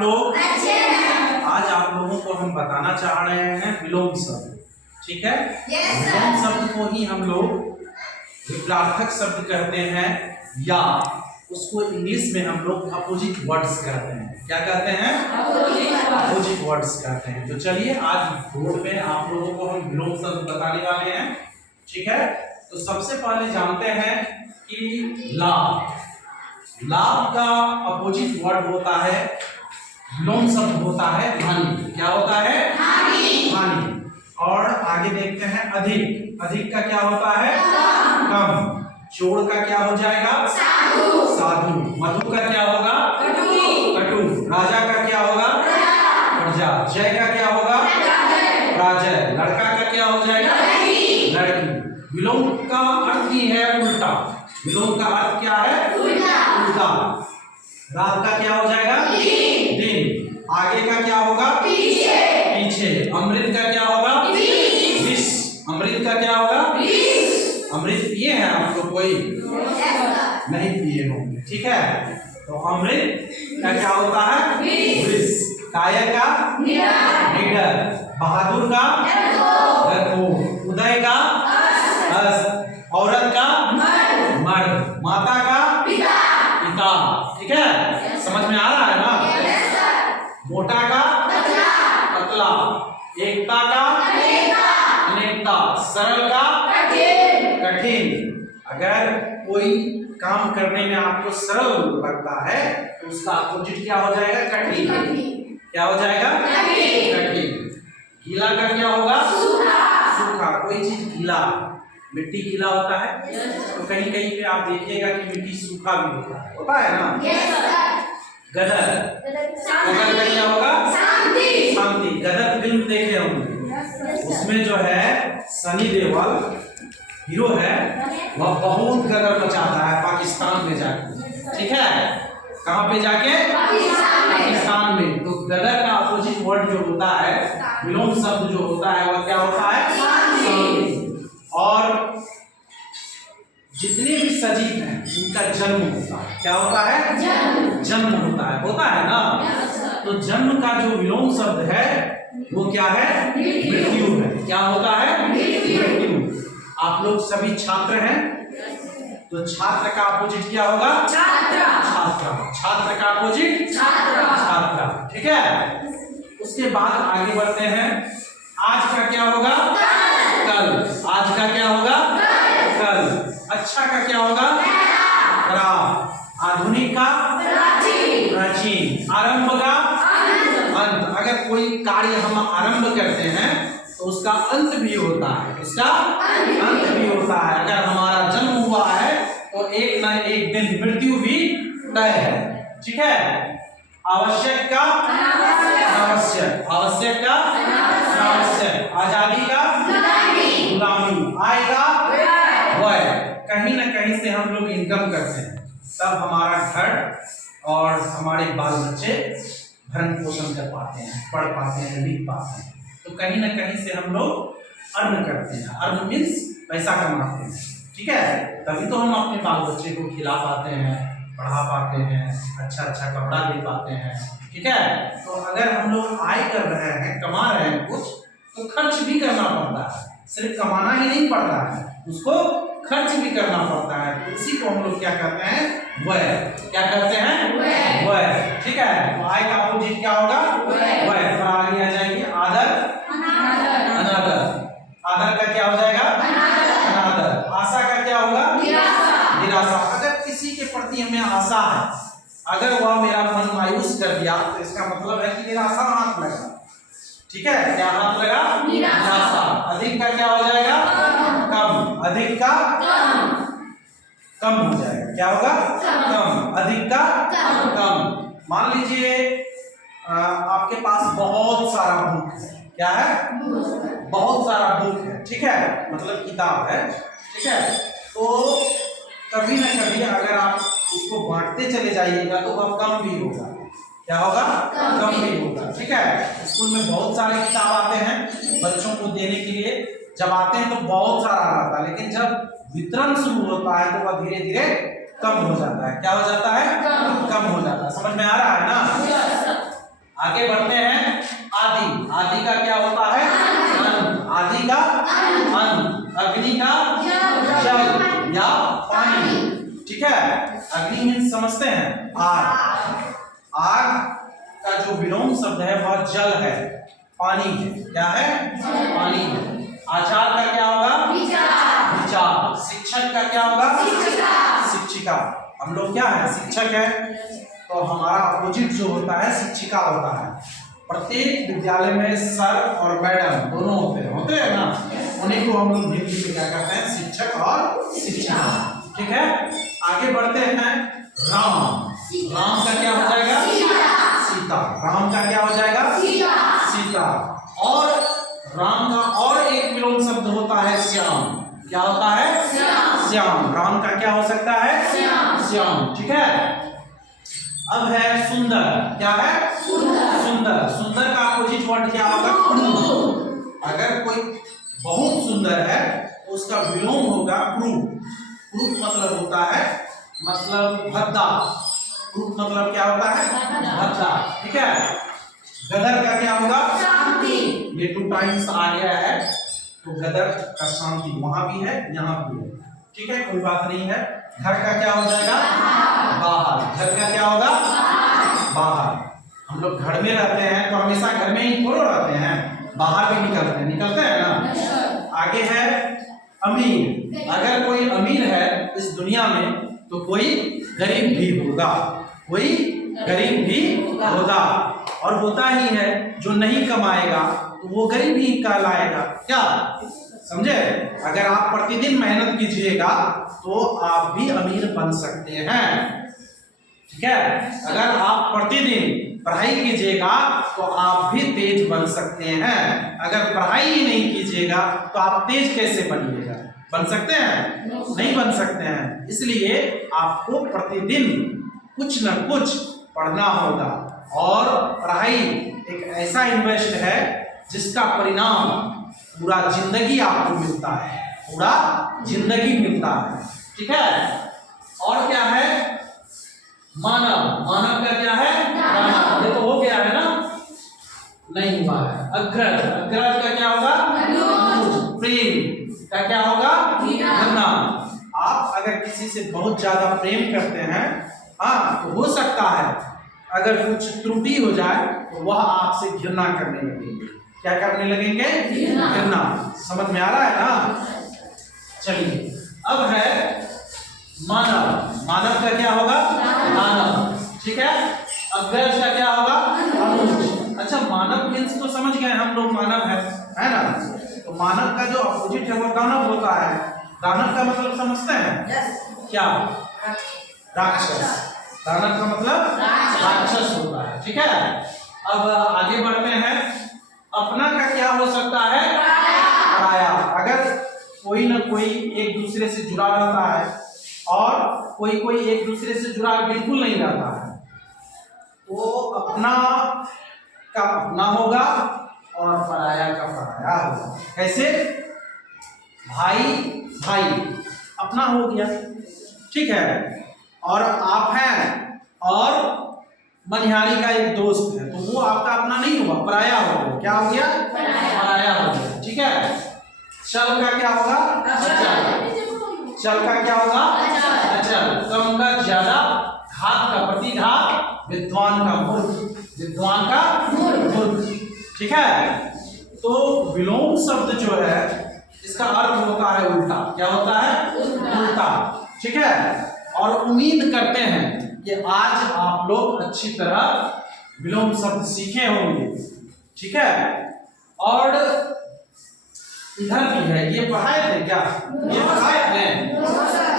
लोग? आज आप लोगों को हम बताना चाह रहे हैं विलोम शब्द। ठीक है, विलोम शब्द को ही हम लोग विपरीतार्थक शब्द कहते हैं, या उसको इंग्लिश में हम लोग अपोजिट वर्ड्स कहते हैं। क्या कहते हैं? अपोजिट वर्ड्स कहते हैं। तो चलिए आज बोर्ड में आप लोगों को हम विलोम शब्द बताने वाले हैं। ठीक है, तो सबसे पहले जानते हैं कि लाभ। लाभ का अपोजिट वर्ड होता है, विलोम शब्द होता है हानि। क्या होता है? हानि। और आगे देखते हैं अधिक। अधिक का क्या होता है? कम। चोर का क्या हो जाएगा? साधु। मधु का क्या होगा? कटु। राजा का क्या होगा? प्रजा। जय का क्या होगा? राजय। लड़का का क्या हो जाएगा? लड़की। विलोम का अर्थ ही है उल्टा। विलोम का अर्थ क्या है? उल्टा। रात का क्या हो जाएगा? दिन। आगे का क्या होगा? पीछे। अमृत का क्या होगा? विष। अमृत का क्या होगा? अमृत पिए हैं आप लोग? कोई नहीं पिए होंगे। ठीक है, तो अमृत का क्या होता है? विष। कायर का निडर। बहादुर का डरपोक। उदय का औरत का मर्द। माता का पिता। ठीक है, समझ में आ रहा है ना? मोटा का पतला। एकता का अनेकता। सरल का कठिन। अगर कोई काम करने में आपको सरल लगता है तो उसका अपोजिट क्या हो जाएगा? कठिन। क्या हो जाएगा? कठिन। गीला का क्या होगा? सूखा। कोई चीज गीला, मिट्टी गीला होता है तो कहीं कहीं पे आप देखिएगा कि मिट्टी सूखा भी होता है ना? गदर। गदर का क्या होगा? शांति। गदर फिल्म देखे होंगे, उसमें जो है सनी देओल हीरो है, वह बहुत गदर मचाता है पाकिस्तान में जाके। ठीक है, कहाँ पे जाके? पाकिस्तान में। तो गदर का अपोजिट वर्ड जो होता है, विलोम शब्द जो होता है, वह क्या होता है? शांति। और जितने भी सजीव हैं उनका जन्म होता है। क्या होता है? जन्म होता है ना? तो जन्म का जो विलोम शब्द है वो क्या है? मृत्यु है। क्या होता है? मृत्यु। आप लोग सभी छात्र हैं, तो छात्र का अपोजिट क्या होगा? छात्रा। छात्र का अपोजिट छात्रा। ठीक है, उसके बाद आगे बढ़ते हैं। आज का क्या होगा? कल। आज का क्या होगा? कल। अच्छा का क्या होगा? खराब। आधुनिक का प्राचीन। आरंभ का अंत। अगर कोई कार्य हम आरंभ करते हैं तो उसका अंत भी होता है, उसका अंत भी होता है। अगर हमारा जन्म हुआ है तो एक न एक दिन मृत्यु भी तय है। ठीक है, आवश्यक का अनावश्यक। आवश्यक का अनावश्यक। आजादी का गुलामी। आएगा वह। कहीं ना कहीं से हम लोग इनकम करते हैं, तब हमारा घर और हमारे बाल बच्चे भरण पोषण कर पाते हैं, पढ़ पाते हैं, लिख पाते हैं। तो कहीं ना कहीं से हम लोग अर्न करते हैं। अर्न मीन्स पैसा कमाते हैं। ठीक है, तभी तो हम अपने बाल बच्चे को खिला पाते हैं, पढ़ा पाते हैं, अच्छा अच्छा कपड़ा दे पाते हैं। ठीक है, तो अगर हम लोग आय कर रहे हैं, कमा रहे हैं कुछ, तो खर्च भी करना पड़ता है। सिर्फ कमाना ही नहीं पड़ता है, उसको खर्च भी करना पड़ता है। तो उसी को हम लोग क्या कहते हैं? व्यय। क्या कहते हैं? व्यय। ठीक है, तो आय का अपोजिट क्या होगा? व्यय। थोड़ा आगे आ जाएंगे। आदर अनादर। आदर का क्या हो जाएगा? अनादर। आशा का क्या होगा? निराशा। अगर किसी के प्रति हमें आशा है, अगर वह मेरा मन मायूस कर दिया तो इसका मतलब है कि निराशा हाथ लगा। ठीक है, क्या हाथ लगा? निराशा। अधिक का क्या हो जाएगा? कम। अधिक का कम हो जाएगा। क्या होगा? कम। अधिक का कम। मान लीजिए आपके पास बहुत सारा बुक है। क्या है? बहुत सारा बुक है। ठीक है, मतलब किताब है। ठीक है, तो कभी ना कभी अगर आप उसको बांटते चले जाइएगा तो वह कम भी होगा। क्या होगा? कम भी होगा। ठीक है, स्कूल में बहुत सारे किताब आते हैं बच्चों को देने के लिए। जब आते हैं तो बहुत सारा आता है, लेकिन जब वितरण शुरू होता है तो वह धीरे धीरे कम हो जाता है। क्या हो जाता है? कम हो जाता है। समझ में आ रहा है ना? आगे बढ़ते हैं। आदि, आदि का क्या होता है? अंत। आदि का अंत। अग्नि का जल या पानी। ठीक है, अग्नि मीन्स समझते हैं आग। आग का जो विलोम शब्द है वह जल है, पानी है। क्या है? पानी है। आचार का क्या होगा? विचार। शिक्षक का क्या होगा? शिक्षिका। हम लोग क्या है? शिक्षक है। तो हमारा अपोजिट जो होता है शिक्षिका होता है। प्रत्येक विद्यालय में सर और मैडम दोनों होते हैं ना, उन्हीं को हम लोग हिंदी में क्या कहते हैं? शिक्षक और शिक्षिका। ठीक है, आगे बढ़ते हैं। राम, राम का क्या हो जाएगा? सीता। राम का क्या हो जाएगा? सीता। और राम का और एक विलोम शब्द होता है श्याम। क्या होता है? श्याम। राम का क्या हो सकता है? श्याम। ठीक है, अब है सुंदर। क्या है? सुंदर। सुंदर का अपोजिट वर्ड क्या होगा? क्रूर। अगर कोई बहुत सुंदर है तो उसका विलोम होगा क्रूर। क्रूर मतलब होता है मतलब भद्दा। क्रूर मतलब क्या होता है? भद्दा। ठीक है, गदर का क्या होगा? शांति। ये 2 टाइम्स आ गया है, तो गदर का शांति वहां भी है, यहाँ भी है। ठीक है, कोई बात नहीं है। घर का क्या हो जाएगा? बाहर। घर का क्या होगा? बाहर। हम लोग घर में रहते हैं तो हमेशा घर में ही थोड़ा रहते हैं, बाहर भी निकलते हैं ना। आगे है अमीर। अगर कोई अमीर है इस दुनिया में तो कोई गरीब भी होगा, कोई गरीब भी होगा। और होता ही है, जो नहीं कमाएगा तो वो गरीब ही कहलाएगा। क्या समझे? अगर आप प्रतिदिन मेहनत कीजिएगा तो आप भी अमीर बन सकते हैं। ठीक है, अगर आप प्रतिदिन पढ़ाई कीजिएगा तो आप भी तेज बन सकते हैं। अगर पढ़ाई ही नहीं कीजिएगा तो आप तेज कैसे बनिएगा? बन सकते हैं? नहीं बन सकते हैं। इसलिए आपको प्रतिदिन कुछ न कुछ पढ़ना होगा। और पढ़ाई एक ऐसा इन्वेस्ट है जिसका परिणाम पूरा जिंदगी आपको मिलता है, पूरा जिंदगी मिलता है। ठीक है, और क्या है? मानव। मानव का क्या है? मानव। ये तो हो गया है ना? नहीं हुआ है। अग्रज। अग्रज का क्या होगा? प्रेम का क्या होगा? घृणा। आप अगर किसी से बहुत ज्यादा प्रेम करते हैं, हाँ, तो हो सकता है अगर कुछ त्रुटि हो जाए तो वह आपसे घृणा करने लगेंगे। क्या करने लगेंगे? घृणा। समझ में आ रहा है ना? चलिए, अब है मानव। मानव का क्या होगा? मानव। ठीक है, अग्रज का क्या होगा? अनुज। अच्छा, मानव मीन्स तो समझ गए हम लोग, मानव है ना? तो मानव का जो अपोजिट है वो दानव होता है। दानव का मतलब समझते हैं? क्या? राक्षस। दानव का मतलब राक्षस होता है। ठीक है, अब आगे बढ़ते हैं। अपना का क्या हो सकता है? पराया। अगर कोई न कोई एक दूसरे से जुड़ा रहता है और कोई एक दूसरे से जुड़ा बिल्कुल नहीं रहता है, तो अपना का अपना होगा और पराया का पराया होगा। कैसे? भाई भाई अपना हो गया, ठीक है, और आप हैं और मनिहारी का एक दोस्त है, तो वो आपका अपना नहीं हुआ, पराया हो गया। क्या हो गया? पराया हो गया। ठीक है, चल का क्या होगा? अचल। चल का क्या होगा? अचल। कम का ज्यादा, घात का प्रतिघात, विद्वान का मूर्ख, विद्वान का मूर्ख। ठीक है, तो विलोम शब्द जो है इसका अर्थ होता है उल्टा। क्या होता है? उल्टा। ठीक है, और उम्मीद करते हैं कि आज आप लोग अच्छी तरह विलोम शब्द सीखे होंगे। ठीक है, और इधर भी है, ये पढ़ाए थे क्या? ये पढ़ाए थे।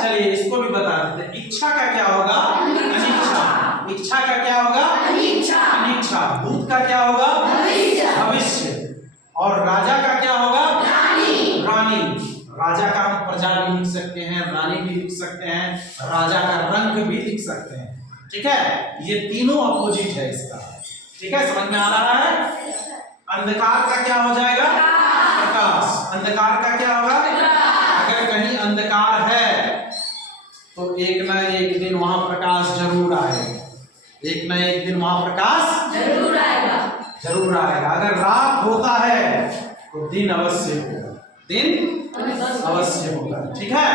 चलिए इसको भी बता देते। इच्छा का क्या होगा? अनिच्छा। इच्छा का क्या होगा? अनिच्छा। भूत का क्या होगा? भविष्य। और राजा का क्या होगा? रानी। राजा का हम प्रजा भी लिख सकते हैं, रानी भी लिख सकते हैं, राजा का रंग भी लिख सकते हैं। ठीक है, ये तीनों अपोजिट है इसका। ठीक है, समझ में आ रहा है? अंधकार का क्या हो जाएगा? प्रकाश। अंधकार का क्या होगा? अगर कहीं अंधकार है तो एक ना एक दिन वहां प्रकाश जरूर आएगा। एक न एक दिन वहां प्रकाश जरूर आएगा। जरूर आएगा। अगर रात होता है तो दिन अवश्य होगा, दिन अवश्य होगा। ठीक है,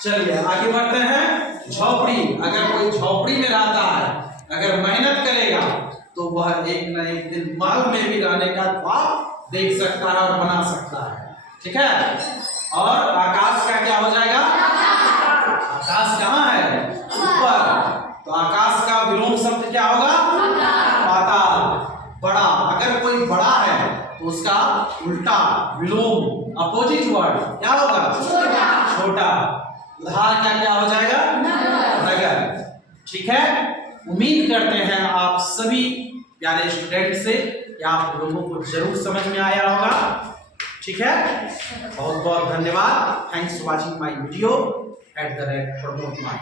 चलिए आगे बढ़ते हैं। झोपड़ी, अगर कोई झोपड़ी में रहता है, अगर मेहनत करेगा तो वह एक न एक दिन महल में भी रहने का ख्वाब देख सकता है और बना सकता है। ठीक है, और आकाश का क्या हो जाएगा? आकाश कहाँ है? ऊपर। तो आकाश का विलोम शब्द क्या होगा? पाताल। बड़ा, अगर कोई बड़ा है तो उसका उल्टा विलोम अपोजिट वर्ड क्या होगा? छोटा। उधार क्या क्या हो जाएगा? नगर। ठीक है, उम्मीद करते हैं आप सभी प्यारे स्टूडेंट से कि आप लोगों को जरूर समझ में आया होगा। ठीक है, बहुत बहुत धन्यवाद। Thanks for watching my video @promote my